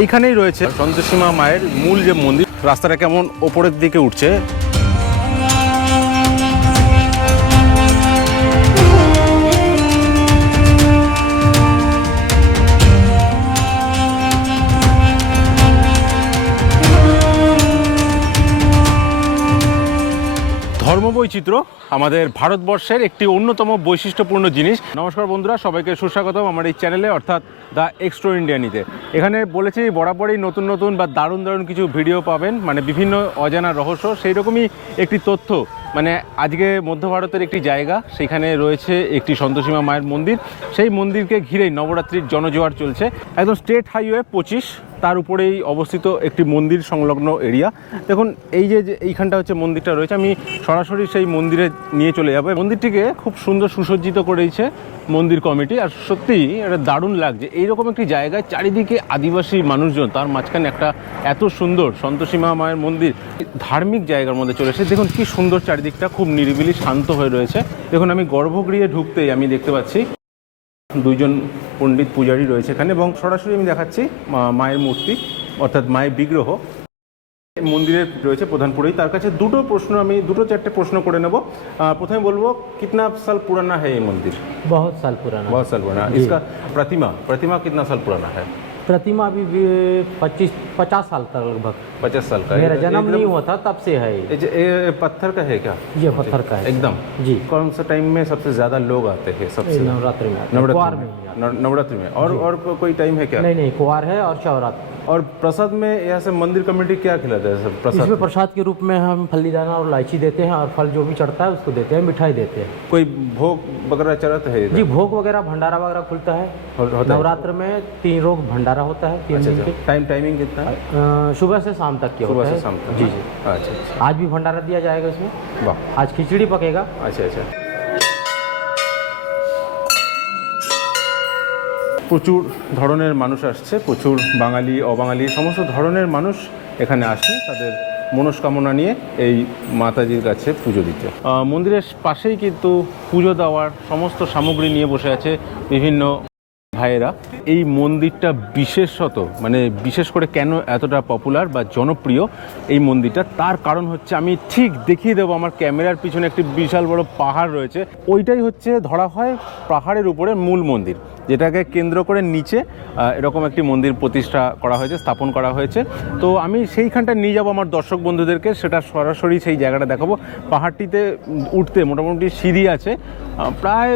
এইখানেই রয়েছে সন্তোষীমা মায়ের মূল যে মন্দির। রাস্তাটা কেমন ওপরের দিকে উঠছে। ধর্মবৈচিত্র্য আমাদের ভারতবর্ষের একটি অন্যতম বৈশিষ্ট্যপূর্ণ জিনিস। নমস্কার বন্ধুরা, সবাইকে সুস্বাগতম আমার এই চ্যানেলে অর্থাৎ দ্য এক্সট্রো ইন্ডিয়ানিতে। এখানে বলেছি বরাবরই নতুন নতুন বা দারুণ দারুণ কিছু ভিডিও পাবেন, মানে বিভিন্ন অজানা রহস্য, সেই রকমই একটি তথ্য। মানে আজকে মধ্য ভারতের একটি জায়গা, সেখানে রয়েছে একটি সন্তোষীমা মায়ের মন্দির। সেই মন্দিরকে ঘিরেই নবরাত্রির জনজোয়ার চলছে। একদম স্টেট হাইওয়ে 25, তার উপরেই অবস্থিত একটি মন্দির সংলগ্ন এরিয়া। দেখুন এই যে এইখানটা হচ্ছে মন্দিরটা রয়েছে, আমি সরাসরি সেই মন্দিরে নিয়ে চলে যাবো। মন্দিরটিকে খুব সুন্দর সুসজ্জিত করেছে মন্দির কমিটি, আর সত্যিই এটা দারুণ লাগছে। এইরকম একটি জায়গায় চারিদিকে আদিবাসী মানুষজন, তার মাঝখানে একটা এত সুন্দর সন্তোষীমা মায়ের মন্দির ধার্মিক জায়গার মধ্যে চলে এসেছে। দেখুন কি সুন্দর চারিদিকটা, খুব নিরিবিলি শান্ত হয়ে রয়েছে। দেখুন আমি গর্ভগৃহে ঢুকতেই আমি দেখতে পাচ্ছি দুইজন পণ্ডিত পূজারী রয়েছে এখানে, এবং সরাসরি আমি দেখাচ্ছি মায়ের মূর্তি অর্থাৎ মায়ের বিগ্রহ মন্দিরে রয়েছে প্রধান পুরোহিত। তার কাছে দুটো চারটে প্রশ্ন করে নেব। প্রথমে বলবো কিতনা সাল পুরানা है ये मंदिर? बहुत साल पुराना। बहुत साल पुराना। इसका प्रतिमा कितना साल पुराना है? प्रतिमा अभी 50 साल तक लगभग। 50 साल का। मेरा जन्म नहीं हुआ था तब से है ये पत्थर का है क्या? ये पत्थर का है एकदम जी। कौन सा टाइम में सबसे ज्यादा लोग आते हैं? सबसे नवरात्रि में, नवरात्रि में। और कोई टाइम है क्या? नहीं, कुवार है और शिवरात्रि। और प्रसाद में यहाँ से मंदिर कमेटी क्या खिलाता है? प्रसाद इसमें प्रसाद के रूप में हम फलीदाना और इलायची देते हैं, और फल जो भी चढ़ता है उसको देते हैं, मिठाई देते हैं। कोई भोग वगैरह चढ़ाता है? जी भोग वगैरह भंडारा वगैरह खुलता है। नवरात्र में 3 रोज भंडारा होता है, 3 दिन के। टाइमिंग कितना है? सुबह से शाम तक सुबह से शाम तक। जी। अच्छा। आज भी भंडारा दिया जाएगा इसमें। वाह। आज खिचड़ी पकेगा। अच्छा। প্রচুর ধরনের মানুষ আসছে, প্রচুর বাঙালি অবাঙালি সমস্ত ধরনের মানুষ এখানে আসে তাদের মনস্কামনা নিয়ে এই মাতাজির কাছে পুজো দিতে। মন্দিরের পাশেই কিন্তু পুজো দেওয়ার সমস্ত সামগ্রী নিয়ে বসে আছে বিভিন্ন ভাইয়েরা। এই মন্দিরটা বিশেষত, মানে বিশেষ করে কেন এতটা পপুলার বা জনপ্রিয় এই মন্দিরটা, তার কারণ হচ্ছে আমি ঠিক দেখিয়ে দেবো। আমার ক্যামেরার পিছনে একটি বিশাল বড় পাহাড় রয়েছে, ওইটাই হচ্ছে ধরা হয় পাহাড়ের উপরে মূল মন্দির, যেটাকে কেন্দ্র করে নিচে এরকম একটি মন্দির প্রতিষ্ঠা করা হয়েছে, স্থাপন করা হয়েছে। তো আমি সেইখানটা নিয়ে যাব আমার দর্শক বন্ধুদেরকে, সেটা সরাসরি সেই জায়গাটা দেখাবো। পাহাড়টিতে উঠতে মোটামুটি সিঁড়ি আছে, প্রায়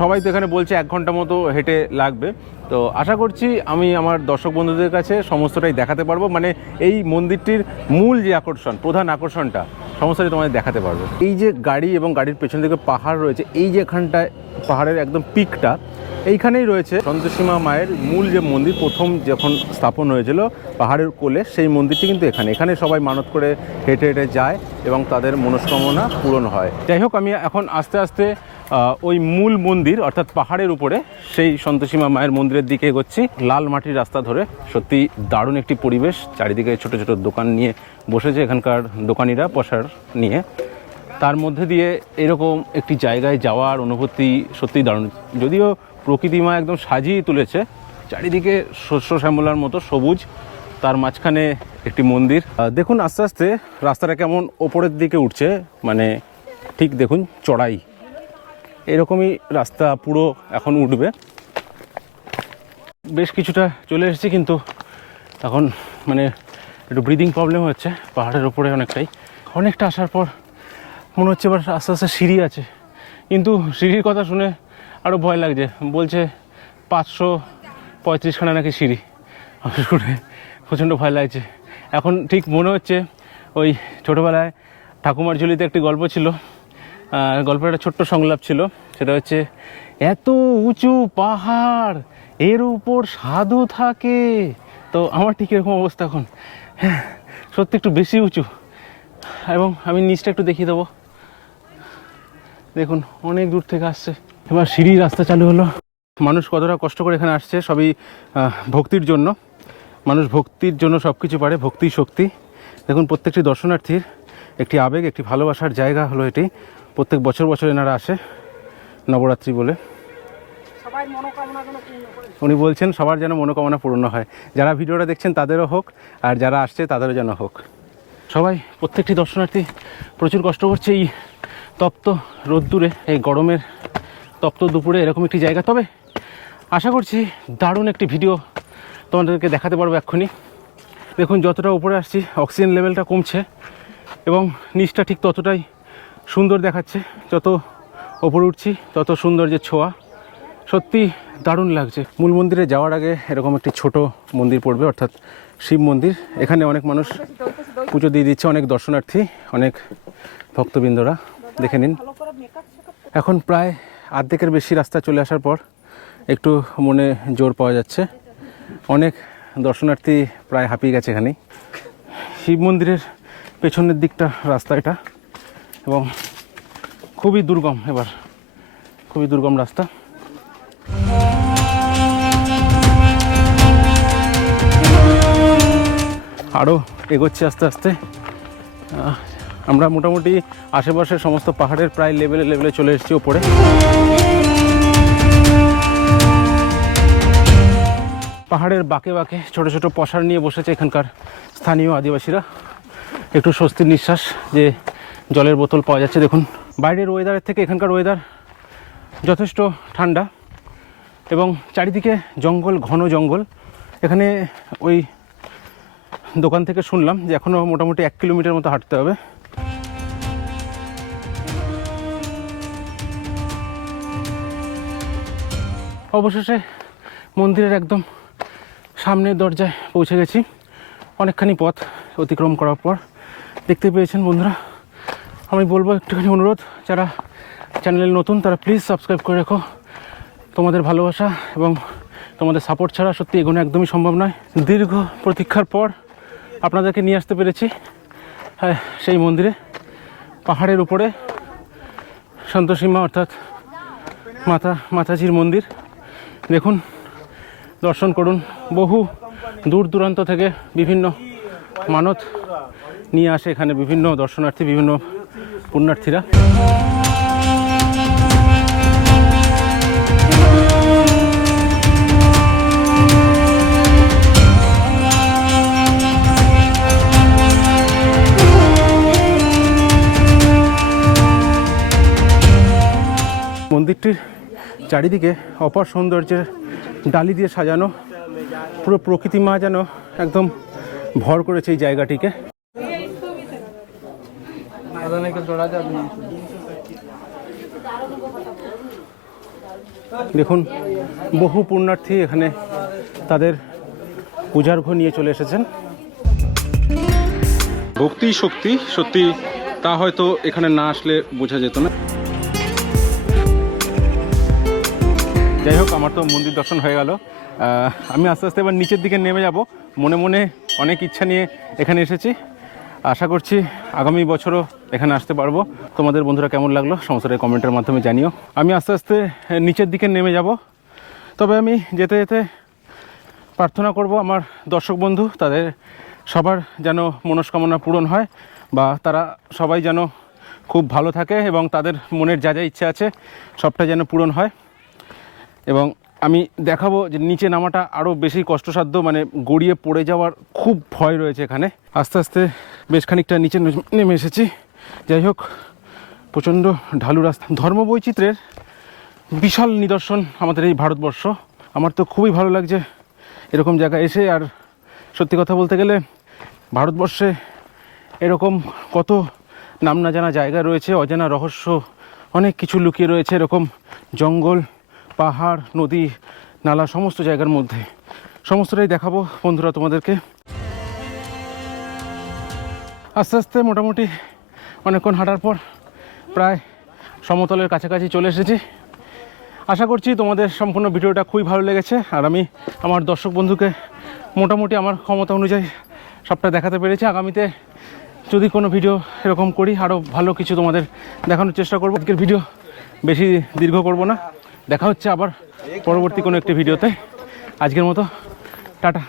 সবাই তো এখানে বলছে 1 ঘন্টা মতো হেঁটে লাগবে। তো আশা করছি আমি আমার দর্শক বন্ধুদের কাছে সমস্তটাই দেখাতে পারবো, মানে এই মন্দিরটির মূল যে আকর্ষণ, প্রধান আকর্ষণটা সমস্তটাই তোমাদের দেখাতে পারবো। এই যে গাড়ি এবং গাড়ির পেছন দিকে পাহাড় রয়েছে, এই যে এখানটায় পাহাড়ের একদম পিকটা, এইখানেই রয়েছে সন্তোষীমা মায়ের মূল যে মন্দির প্রথম যখন স্থাপন হয়েছিল পাহাড়ের কোলে, সেই মন্দিরটি কিন্তু এখানে সবাই মানত করে হেঁটে হেঁটে যায় এবং তাদের মনস্কামনা পূরণ হয়। যাই হোক, আমি এখন আস্তে আস্তে ওই মূল মন্দির অর্থাৎ পাহাড়ের উপরে সেই সন্তোষীমা মায়ের মন্দিরের দিকে এগোচ্ছি, লাল মাটির রাস্তা ধরে। সত্যি দারুণ একটি পরিবেশ, চারিদিকে ছোট ছোট দোকান নিয়ে বসেছে এখানকার দোকানিরা পয়সার নিয়ে। তার মধ্যে দিয়ে এরকম একটি জায়গায় যাওয়ার অনুভূতি সত্যিই দারুণ। যদিও প্রকৃতিমা একদম সাজিয়ে তুলেছে, চারিদিকে শস্য শ্যামলার মতো সবুজ, তার মাঝখানে একটি মন্দির। দেখুন আস্তে আস্তে রাস্তাটা কেমন ওপরের দিকে উঠছে, মানে ঠিক দেখুন চড়াই, এরকমই রাস্তা পুরো এখন উঠবে। বেশ কিছুটা চলে এসেছি, কিন্তু এখন মানে একটু ব্রিদিং প্রবলেম হচ্ছে পাহাড়ের উপরে অনেকটা আসার পর মনে হচ্ছে এবার আস্তে আস্তে সিঁড়ি আছে, কিন্তু সিঁড়ির কথা শুনে আরও ভয় লাগছে। বলছে 535 খানা নাকি সিঁড়ি, শুনে প্রচণ্ড ভয় লাগছে। এখন ঠিক মনে হচ্ছে ওই ছোটোবেলায় ঠাকুমার ঝুলিতে একটি গল্প ছিল, গল্পের একটা ছোট্ট সংলাপ ছিল, সেটা হচ্ছে এত উঁচু পাহাড়, এর উপর সাধু থাকে। তো আমার ঠিক এরকম অবস্থা এখন, হ্যাঁ সত্যি একটু বেশি উঁচু। এবং আমি নিচটা একটু দেখিয়ে দেবো, দেখুন অনেক দূর থেকে আসছে। এবার সিঁড়ির রাস্তা চালু হলো। মানুষ কতটা কষ্ট করে এখানে আসছে, সবই ভক্তির জন্য। মানুষ ভক্তির জন্য সব কিছু পারে, ভক্তি শক্তি। দেখুন প্রত্যেকটি দর্শনার্থীর একটি আবেগ, একটি ভালোবাসার জায়গা হলো এটি। প্রত্যেক বছর এনারা আসে নবরাত্রি বলে। সবাই উনি বলছেন সবার যেন মনোকামনা পূর্ণ হয়, যারা ভিডিওটা দেখছেন তাদেরও হোক, আর যারা আসছে তাদেরও যেন হোক। সবাই প্রত্যেকটি দর্শনার্থী প্রচুর কষ্ট করছে এই তপ্ত রোদ্দুরে, এই গরমের তপ্ত দুপুরে এরকম একটি জায়গা। তবে আশা করছি দারুণ একটি ভিডিও তোমাদেরকে দেখাতে পারবো এক্ষুনি। দেখুন যতটা উপরে আসছি অক্সিজেন লেভেলটা কমছে এবং নিচটা ঠিক ততটাই সুন্দর দেখাচ্ছে। যত ওপরে উঠছি তত সৌন্দর্যের ছোঁয়া, সত্যি দারুণ লাগছে। মূল মন্দিরে যাওয়ার আগে এরকম একটি ছোট মন্দির পড়বে, অর্থাৎ শিব মন্দির। এখানে অনেক মানুষ পুজো দিয়ে দিচ্ছে, অনেক দর্শনার্থী, অনেক ভক্তবৃন্দরা। দেখে নিন, এখন প্রায় অর্ধেকের বেশি রাস্তা চলে আসার পর একটু মনে জোর পাওয়া যাচ্ছে। অনেক দর্শনার্থী প্রায় হাঁপিয়ে গেছে এখানেই। শিব মন্দিরের পেছনের দিকটা রাস্তা এটা, এবং খুবই দুর্গম, এবার খুবই দুর্গম রাস্তা। আরও এগোচ্ছি আস্তে আস্তে। আমরা মোটামুটি আশেপাশের সমস্ত পাহাড়ের প্রায় লেভেলে চলে এসেছি ওপরে। পাহাড়ের বাঁকে বাঁকে ছোট ছোট পসার নিয়ে বসেছে এখানকার স্থানীয় আদিবাসীরা। একটু স্বস্তির নিঃশ্বাস যে জলের বোতল পাওয়া যাচ্ছে। দেখুন বাইরের ওয়েদারের থেকে এখানকার ওয়েদার যথেষ্ট ঠান্ডা এবং চারিদিকে জঙ্গল, ঘন জঙ্গল। এখানে ওই দোকান থেকে শুনলাম যে এখনও মোটামুটি 1 কিলোমিটার মতো হাঁটতে হবে। অবশেষে মন্দিরের একদম সামনের দরজায় পৌঁছে গেছি। অনেকখানি পথ অতিক্রম করার পর দেখতে পেয়েছেন বন্ধুরা, আমি বলবো একটুখানি অনুরোধ, যারা চ্যানেলে নতুন তারা প্লিজ সাবস্ক্রাইব করে রেখো। তোমাদের ভালোবাসা এবং তোমাদের সাপোর্ট ছাড়া সত্যি এগোনো একদমই সম্ভব নয়। দীর্ঘ প্রতীক্ষার পর আপনাদেরকে নিয়ে আসতে পেরেছি সেই মন্দিরে। পাহাড়ের উপরে সন্তোষীমা অর্থাৎ মাতাজির মন্দির। দেখুন, দর্শন করুন। বহু দূর দূরান্ত থেকে বিভিন্ন মানত নিয়ে আসে এখানে বিভিন্ন দর্শনার্থী, বিভিন্ন পুণ্যার্থীরা। মন্দিরটির চারিদিকে অপার সৌন্দর্যের ডালি দিয়ে সাজানো, পুরো প্রকৃতি মা যেন একদম ভর করেছে এই জায়গাটিকে। দেখুন বহু পুণ্যার্থী এখানে তাদের পূজার্ঘ নিয়ে চলে এসেছেন। ভক্তি শক্তি সত্যি তা হয়তো এখানে না আসলে বোঝা যেত না। যাই হোক, আমার তো মন্দির দর্শন হয়ে গেল। আমি আস্তে আস্তে এবার নিচের দিকে নেমে যাব। মনে মনে অনেক ইচ্ছা নিয়ে এখানে এসেছি। আশা করছি আগামী বছরও এখানে আসতে পারবো। তোমাদের বন্ধুরা কেমন লাগলো সমস্ত কমেন্টের মাধ্যমে জানিও। আমি আস্তে আস্তে নিচের দিকে নেমে যাব। তবে আমি যেতে যেতে প্রার্থনা করব আমার দর্শক বন্ধু, তাদের সবার যেন মনস্কামনা পূরণ হয়, বা তারা সবাই যেন খুব ভালো থাকে এবং তাদের মনের যা যা ইচ্ছা আছে সবটা যেন পূরণ হয়। এবং আমি দেখাবো যে নিচে নামাটা আরও বেশি কষ্টসাধ্য, মানে গড়িয়ে পড়ে যাওয়ার খুব ভয় রয়েছে এখানে। আস্তে আস্তে বেশ খানিকটা নিচে নেমে এসেছি। যাই হোক, প্রচণ্ড ঢালু রাস্তা। ধর্মবৈচিত্র্যের বিশাল নিদর্শন আমাদের এই ভারতবর্ষ। আমার তো খুবই ভালো লাগছে এরকম জায়গায় এসে। আর সত্যি কথা বলতে গেলে ভারতবর্ষে এরকম কত নাম না জানা জায়গা রয়েছে, অজানা রহস্য অনেক কিছু লুকিয়ে রয়েছে এরকম জঙ্গল, পাহাড়, নদী, নালা সমস্ত জায়গার মধ্যে। সমস্তটাই দেখাবো বন্ধুরা তোমাদেরকে। আস্তে আস্তে মোটামুটি অনেকক্ষণ হাঁটার পর প্রায় সমতলের কাছাকাছি চলে এসেছি। আশা করছি তোমাদের সম্পূর্ণ ভিডিওটা খুবই ভালো লেগেছে। আর আমি আমার দর্শক বন্ধুকে মোটামুটি আমার ক্ষমতা অনুযায়ী সবটা দেখাতে পেরেছি। আগামীতে যদি কোনো ভিডিও এরকম করি আরও ভালো কিছু তোমাদের দেখানোর চেষ্টা করব। আজকের ভিডিও বেশি দীর্ঘ করব না। দেখা হচ্ছে আবার পরবর্তী কোনো একটি ভিডিওতে। আজকের মতো টাটা।